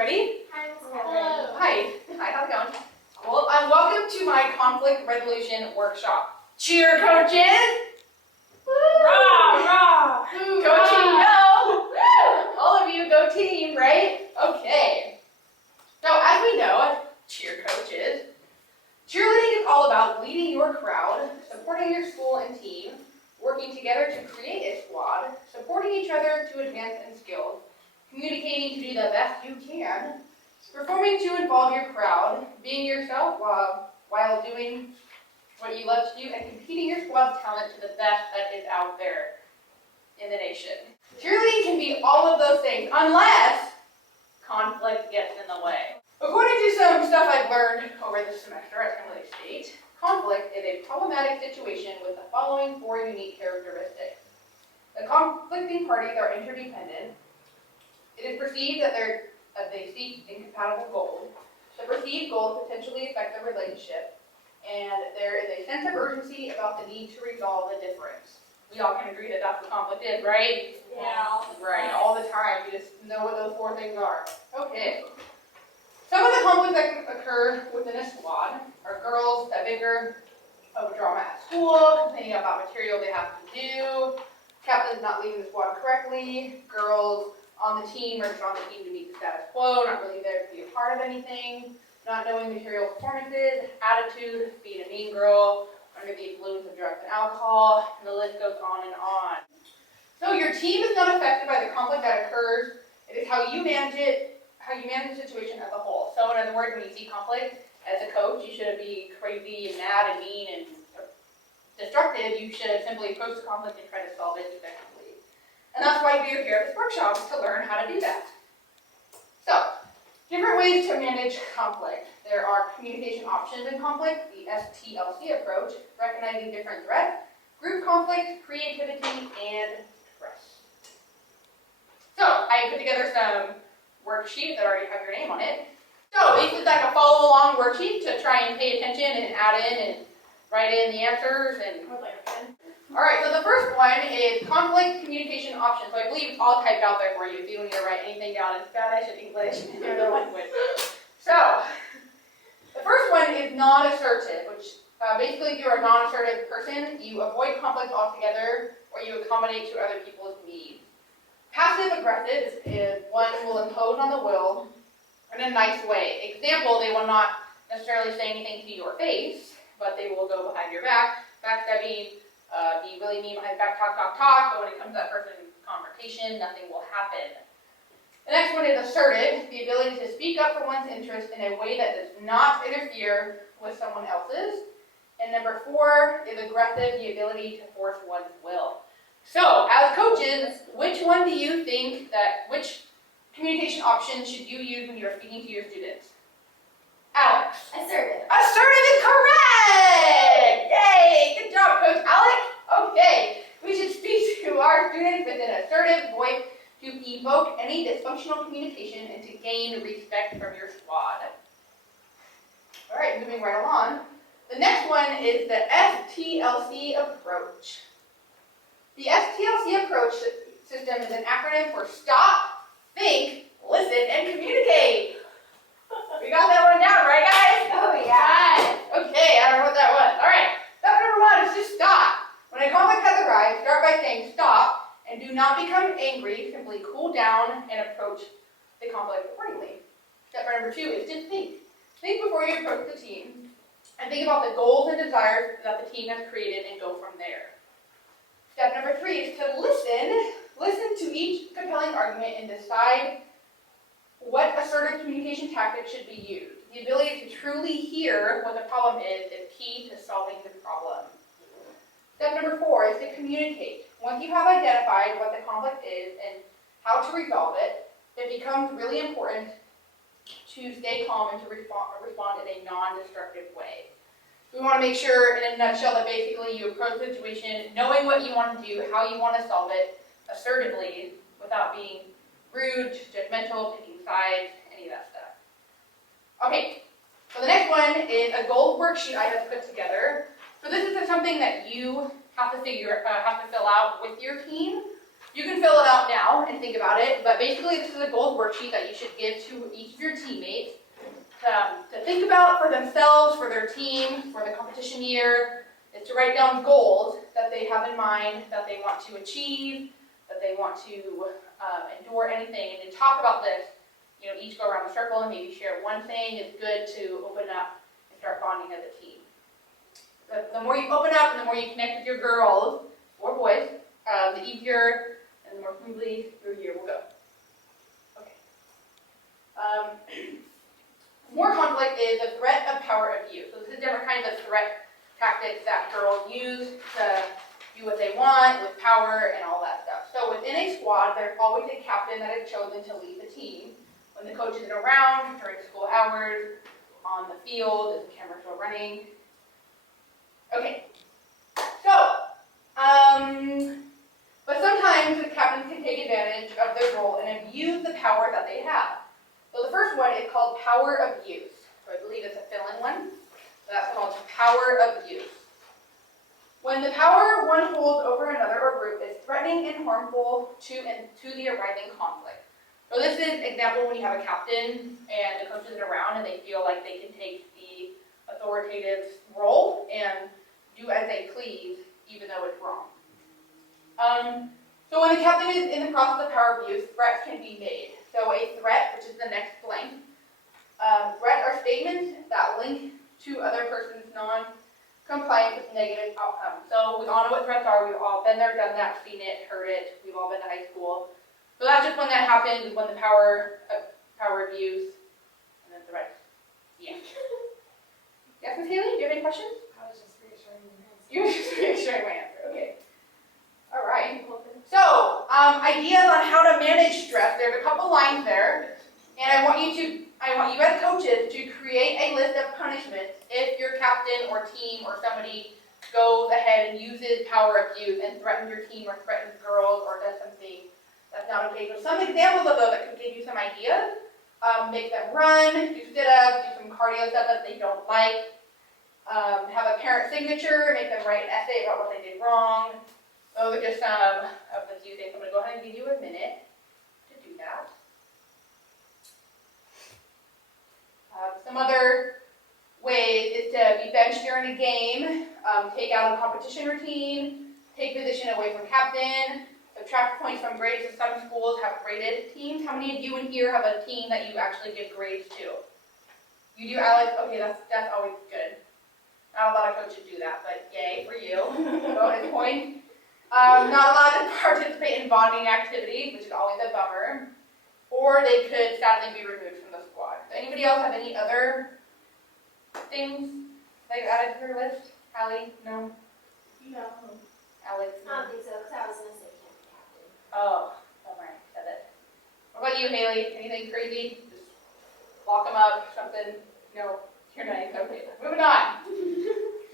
everybody. Hello. Hi, how's it going? Well, welcome to my conflict resolution workshop. Cheer, coaches! Rah, rah. Go team, go! All of you, go team, right? Okay. So, as we know, as cheer coaches, cheerleading is all about leading your crowd, supporting your school and team, working together to create a squad, supporting each other to advance in skills, communicating to do the best you can, performing to involve your crowd, being yourself while doing what you love to do, and competing your squad's talent to the best that is out there in the nation. Cheerleading can be all of those things, unless conflict gets in the way. According to some stuff I've learned over this semester at Timberlake State, conflict is a problematic situation with the following 4 unique characteristics. The conflicting parties are interdependent. It is perceived that they seek incompatible goals. The perceived goals potentially affect the relationship, and there is a sense of urgency about the need to resolve the difference. We all can agree that that's what conflict is, right? Yeah. Right, all the time. You just know what those 4 things are. Okay. Some of the conflicts that can occur within a squad are girls that bicker over drama at school, complaining about material they have to do, captains not leading the squad correctly, girls on the team are just on the team to meet the status quo, not really there to be a part of anything, not knowing material performances, attitude, being a mean girl, under the influence of drugs and alcohol, and the list goes on and on. So your team is not affected by the conflict that occurs. It is how you manage it, how you manage the situation as a whole. So in other words, when you see conflict, as a coach, you shouldn't be crazy and mad and mean and destructive. You should simply approach the conflict and try to solve it effectively. And that's why we're here at this workshop, is to learn how to do that. So, different ways to manage conflict. There are communication options in conflict, the STLC approach, recognizing different threats, group conflict, creativity, and trust. So, I put together some worksheets that already have your name on it. So, this is like a follow-along worksheet to try and pay attention and add in and write in the answers and Alright, so the first one is conflict communication options. So I believe it's all typed out there for you if you don't need to write anything down in Spanish and English and other language. So, the first one is non-assertive, which basically if you're a non-assertive person, you avoid conflict altogether or you accommodate to other people's needs. Passive-aggressive is one who will impose on the will in a nice way. Example, they will not necessarily say anything to your face, but they will go behind your back, backstabbing, be really mean behind back, talk, but when it comes to that person's confrontation, nothing will happen. The next one is assertive, the ability to speak up for one's interest in a way that does not interfere with someone else's. And number 4 is aggressive, the ability to force one's will. So, as coaches, which one do you think which communication option should you use when you're speaking to your students? Alex. Assertive. Assertive is correct! Yay! Good job, Coach Alex. Okay, we should speak to our students with an assertive voice to evoke any dysfunctional communication and to gain respect from your squad. All right, moving right along. The next one is the STLC approach. The STLC approach system is an acronym for Stop, Think, Listen, and Communicate. We got that one down, right, guys? Oh, yeah. Okay, I don't know what that was. All right, step number 1 is just stop. When a conflict has arrived, start by saying stop and do not become angry. Simply cool down and approach the conflict accordingly. Step number 2 is just think. Think before you approach the team and think about the goals and desires that the team has created and go from there. Step number 3 is to listen. Listen to each compelling argument and decide what assertive communication tactics should be used. The ability to truly hear what the problem is key to solving the problem. Step number 4 is to communicate. Once you have identified what the conflict is and how to resolve it, it becomes really important to stay calm and to respond in a non-destructive way. We want to make sure, in a nutshell, that basically you approach the situation knowing what you want to do, how you want to solve it, assertively, without being rude, judgmental, picking sides, any of that stuff. Okay, so the next one is a goals worksheet I have put together. So this is something that you have to fill out with your team. You can fill it out now and think about it, but basically this is a goals worksheet that you should give to each of your teammates to think about for themselves, for their team, for the competition year, is to write down goals that they have in mind, that they want to achieve, that they want to endure anything, and then talk about this. Each go around the circle and maybe share one thing. It's good to open up and start bonding as a team. The more you open up and the more you connect with your girls or boys, the easier and the more smoothly your year will go. Okay. More conflict is the threat of power abuse. So this is different kinds of threat tactics that girls use to do what they want with power and all that stuff. So within a squad, there's always a captain that is chosen to lead the team. When the coach isn't around, during school hours, on the field, as the cameras are running. Okay, so, but sometimes the captains can take advantage of their role and abuse the power that they have. So the first one is called power abuse. So I believe it's a fill-in one. So that's called power abuse. When the power one holds over another or group is threatening and harmful to the arising conflict. So this is example when you have a captain and the coach isn't around and they feel like they can take the authoritative role and do as they please, even though it's wrong. So when the captain is in the process of power abuse, threats can be made. So a threat, which is the next blank, threat are statements that link to other person's non-compliance with negative outcomes. So we all know what threats are. We've all been there, done that, seen it, heard it. We've all been to high school. So that's just when that happens, when the power abuse, and then threats. Yeah. Yes, Ms. Haley, do you have any questions? I was just reassuring your answer. You were just reassuring my answer. Okay. All right. So, ideas on how to manage stress. There's a couple lines there, and I want you as coaches to create a list of punishments if your captain or team or somebody goes ahead and uses power abuse and threatens your team or threatens girls or does something that's not okay. So some examples of those that could give you some ideas. Make them run, do sit-ups, do some cardio stuff that they don't like. Have a parent signature, make them write an essay about what they did wrong. Those are just some of the few things. I'm going to go ahead and give you a minute to do that. Some other ways is to be benched during a game, take out a competition routine, take position away from captain, subtract points from grades. So some schools have graded teams. How many of you in here have a team that you actually give grades to? You do, Alex? Okay, that's always good. Not a lot of coaches do that, but yay for you. Bonus point. Not allowed to participate in bonding activities, which is always a bummer. Or they could sadly be removed from the squad. Does anybody else have any other things they've added to your list? Allie? No? No. Alex? I don't think so, because I was going to say captain. Oh, bummer. Said it. What about you, Haley? Anything crazy? Just lock them up, something? No, you're nice. Okay, moving on.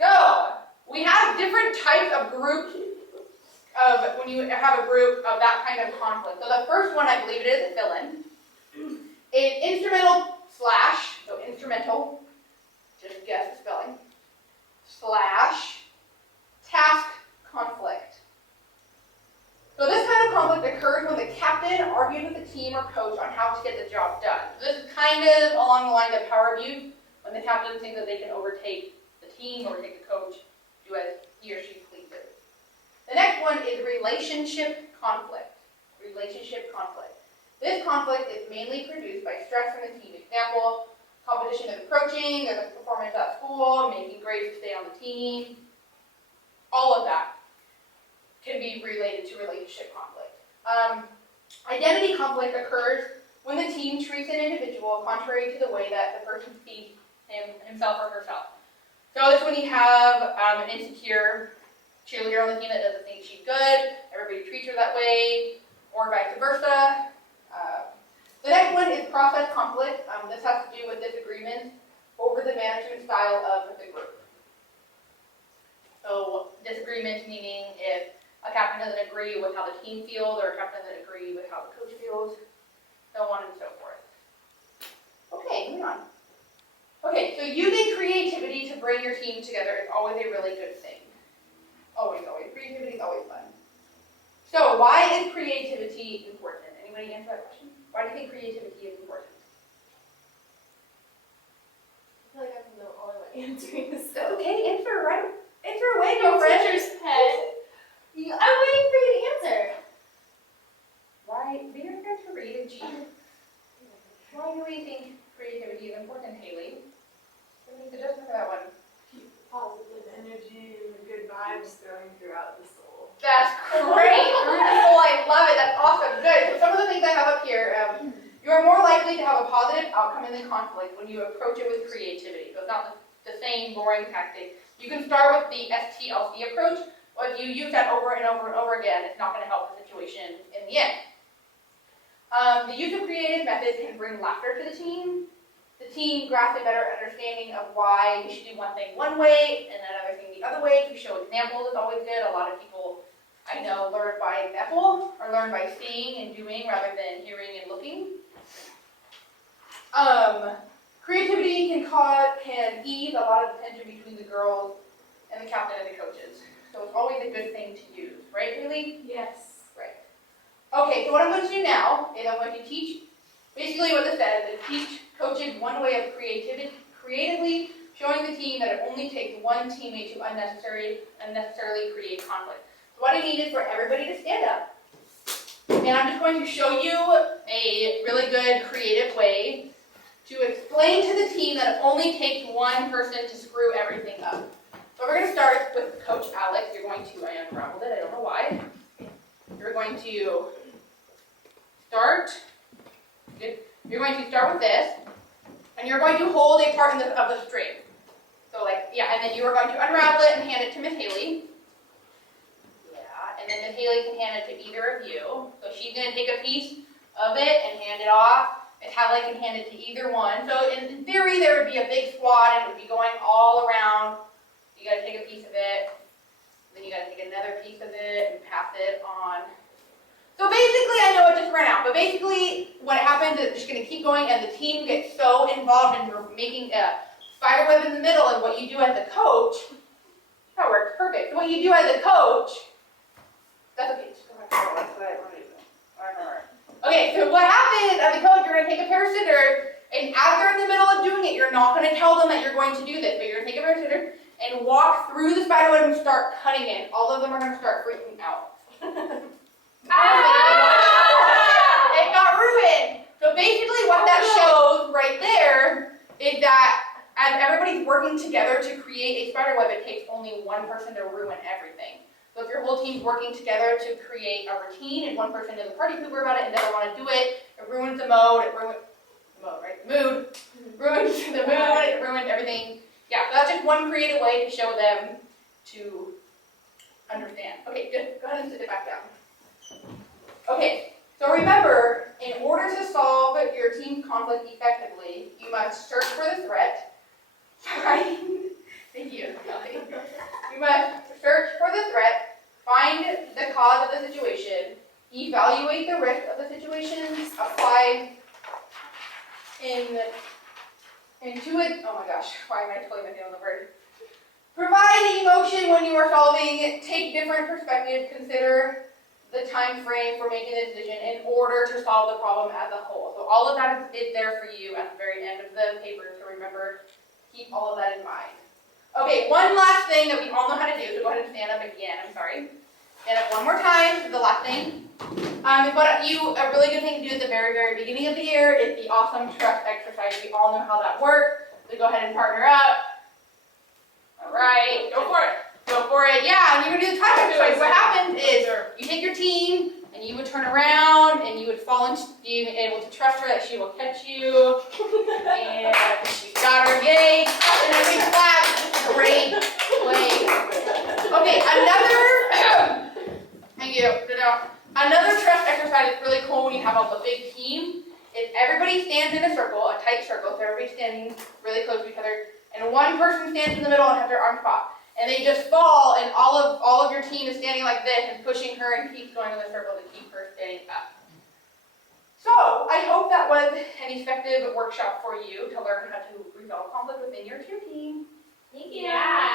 So, we have different types of groups of when you have a group of that kind of conflict. So the first one, I believe it is a fill-in, is instrumental slash, so instrumental, just guess the spelling, slash task conflict. So this kind of conflict occurs when the captain argues with the team or coach on how to get the job done. So this is kind of along the lines of power abuse, when the captain thinks that they can overtake the team, overtake the coach, do as he or she pleases. The next one is relationship conflict. Relationship conflict. This conflict is mainly produced by stress from the team. Example, competition is approaching, there's a performance at school, making grades to stay on the team. All of that can be related to relationship conflict. Identity conflict occurs when the team treats an individual contrary to the way that the person sees himself or herself. So it's when you have an insecure cheerleader on the team that doesn't think she's good, everybody treats her that way, or vice versa. The next one is process conflict. This has to do with disagreements over the management style of the group. So disagreements meaning if a captain doesn't agree with how the team feels, or a captain doesn't agree with how the coach feels, so on and so forth. Okay, moving on. Okay, so using creativity to bring your team together is always a really good thing. Always, always. Creativity is always fun. So why is creativity important? Anybody answer that question? Why do you think creativity is important? I feel like I'm the only one answering this. That's okay, answer, right? Answer away, girlfriend. Teacher's pet. I'm waiting for you to answer. Why, be your friend to read, G. Why do we think creativity is important, Haley? What do you suggest for that one? Keep positive energy and the good vibes going throughout the soul. That's great, beautiful, I love it, that's awesome, good. So some of the things I have up here, you are more likely to have a positive outcome in the conflict when you approach it with creativity. So it's not the same boring tactic. You can start with the STLC approach, but if you use that over and over and over again, it's not going to help the situation in the end. The use of creative methods can bring laughter to the team. The team grasps a better understanding of why we should do one thing one way and another thing the other way. To show examples is always good. A lot of people I know learn by example or learn by seeing and doing rather than hearing and looking. Creativity can ease a lot of the tension between the girls and the captain and the coaches. So it's always a good thing to use, right, Haley? Yes. Right. Okay, so what I'm going to do now is I'm going to teach, basically what this says is teach coaches one way of creatively showing the team that it only takes one teammate to unnecessarily create conflict. So what I need is for everybody to stand up. And I'm just going to show you a really good creative way to explain to the team that it only takes one person to screw everything up. So we're going to start with Coach Alex. You're going to, I unraveled it, I don't know why. You're going to start with this, and you're going to hold a part of the string. So and then you are going to unravel it and hand it to Miss Haley. Yeah, and then Miss Haley can hand it to either of you. So she's going to take a piece of it and hand it off. Miss Haley can hand it to either one. So in theory, there would be a big squad, and it would be going all around. You got to take a piece of it, then you got to take another piece of it and pass it on. So basically, I know it just ran out, but basically what happens is it's just going to keep going, and the team gets so involved in making a spider web in the middle, and what you do as a coach, that works perfect. So what you do as a coach, that's okay, just go back to that's what I want to do. Alright. Okay, so what happens as a coach, you're going to take a pair of scissors, and as they're in the middle of doing it, you're not going to tell them that you're going to do this, but you're going to take a pair of scissors and walk through the spider web and start cutting it. All of them are going to start freaking out. It got ruined. So basically what that shows right there is that as everybody's working together to create a spider web, it takes only one person to ruin everything. So if your whole team's working together to create a routine and one person is a party pooper about it and doesn't want to do it, it ruins the mode, it ruins the mood, right? The mood, ruins the mood, it ruins everything. Yeah, so that's just one creative way to show them to understand. Okay, good. Go ahead and sit it back down. Okay, so remember, in order to solve your team conflict effectively, you must search for the threat, find, thank you, Kelly. You must search for the threat, find the cause of the situation, evaluate the risk of the situation, apply intuit, oh my gosh, why am I totally missing on the word? Provide emotion when you are solving, take different perspectives, consider the time frame for making a decision in order to solve the problem as a whole. So all of that is there for you at the very end of the paper, so remember, keep all of that in mind. Okay, one last thing that we all know how to do, so go ahead and stand up again, I'm sorry. Stand up one more time, this is the last thing. A really good thing to do at the very, very beginning of the year is the awesome trust exercise. We all know how that works, so go ahead and partner up. All right, go for it. Go for it. Yeah, and you're going to do the trust exercise. What happens is you take your team, and you would turn around, and you would fall into being able to trust her that she will catch you. And she's got her, yay. And then we clap. Great way. Okay, thank you. Good job. Another trust exercise that's really cool when you have a big team is everybody stands in a circle, a tight circle, so everybody's standing really close to each other, and one person stands in the middle and has their arms crossed. And they just fall, and all of your team is standing like this and pushing her and keeps going in the circle to keep her standing up. So, I hope that was an effective workshop for you to learn how to resolve conflict within your team. Thank you. Yeah.